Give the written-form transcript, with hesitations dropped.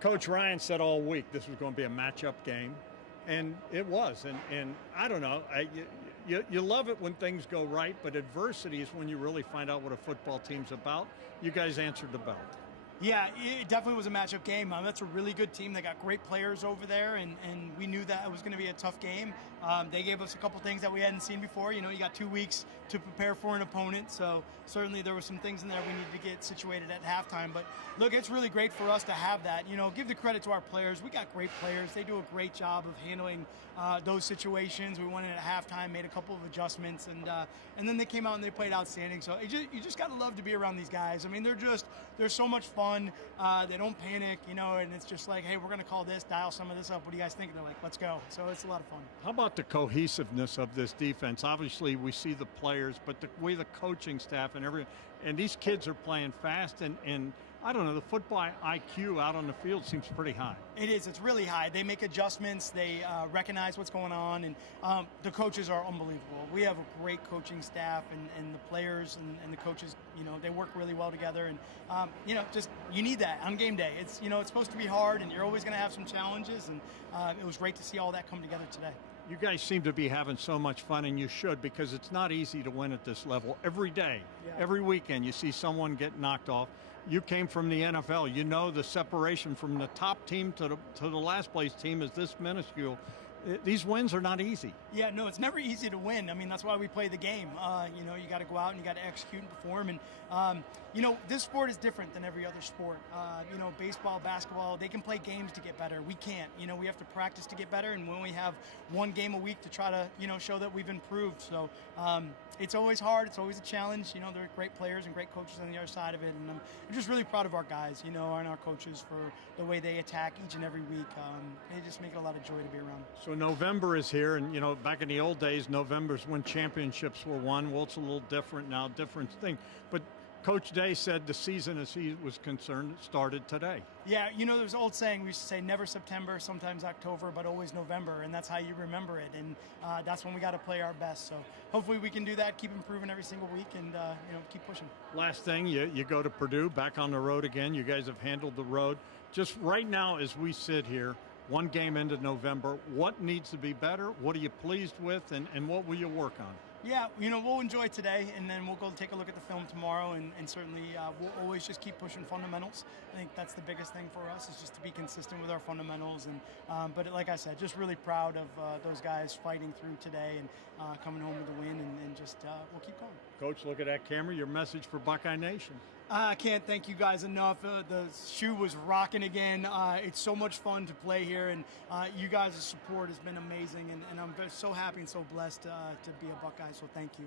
Coach Ryan said all week this was going to be a matchup game, and it was. And I don't know, you love it when things go right, but adversity is when you really find out what a football team's about. You guys answered the bell. Yeah, it definitely was a matchup game. That's a really good team. They got great players over there, and we knew that it was going to be a tough game. They gave us a couple things that we hadn't seen before. You know, you got 2 weeks to prepare for an opponent, so certainly there were some things in there we needed to get situated at halftime. But look, it's really great for us to have that. You know, give the credit to our players. We got great players. They do a great job of handling those situations. We went in at halftime, made a couple of adjustments, and then they came out and they played outstanding. So you just got to love to be around these guys. I mean, they're so much fun. They don't panic, you know, and it's just like, hey, we're going to call this, dial some of this up. What do you guys think? And they're like, let's go. So it's a lot of fun. How about the cohesiveness of this defense? Obviously, we see the players, but the way the coaching staff and these kids are playing fast, and I don't know, the football IQ out on the field seems pretty high. It is. It's really high. They make adjustments. They recognize what's going on, and the coaches are unbelievable. We have a great coaching staff, and the players and the coaches, you know, they work really well together, and you know, just you need that on game day. It's, you know, it's supposed to be hard, and you're always going to have some challenges, and it was great to see all that come together today. You guys seem to be having so much fun, and you should, because it's not easy to win at this level. Every day, every weekend, you see someone get knocked off. You came from the NFL. You know the separation from the top team to the last place team is this minuscule. These wins are not easy. Yeah, no, it's never easy to win. I mean, that's why we play the game. You know, you got to go out and you got to execute and perform. And, you know, this sport is different than every other sport. You know, baseball, basketball, they can play games to get better. We can't. You know, we have to practice to get better. And when we have one game a week to try to, you know, show that we've improved. So it's always hard. It's always a challenge. You know, there are great players and great coaches on the other side of it. And I'm just really proud of our guys, you know, and our coaches for the way they attack each and every week. They just make it a lot of joy to be around. So November is here, and you know, back in the old days, November's when championships were won. Well, it's a little different now, different thing. But Coach Day said the season, as he was concerned, started today. Yeah, you know, there's an old saying, we used to say never September, sometimes October, but always November, and that's how you remember it. And that's when we got to play our best. So hopefully we can do that, keep improving every single week, and you know, keep pushing. Last thing, you go to Purdue, back on the road again. You guys have handled the road. Just right now, as we sit here, one game into November, what needs to be better? What are you pleased with, and what will you work on? Yeah, you know, we'll enjoy today, and then we'll go take a look at the film tomorrow, and certainly we'll always just keep pushing fundamentals. I think that's the biggest thing for us, is just to be consistent with our fundamentals. And but like I said, just really proud of those guys fighting through today and coming home with a win, and just we'll keep going. Coach, look at that camera. Your message for Buckeye Nation. I can't thank you guys enough. The shoe was rocking again. It's so much fun to play here, and you guys' support has been amazing, and I'm so happy and so blessed to be a Buckeye, so thank you.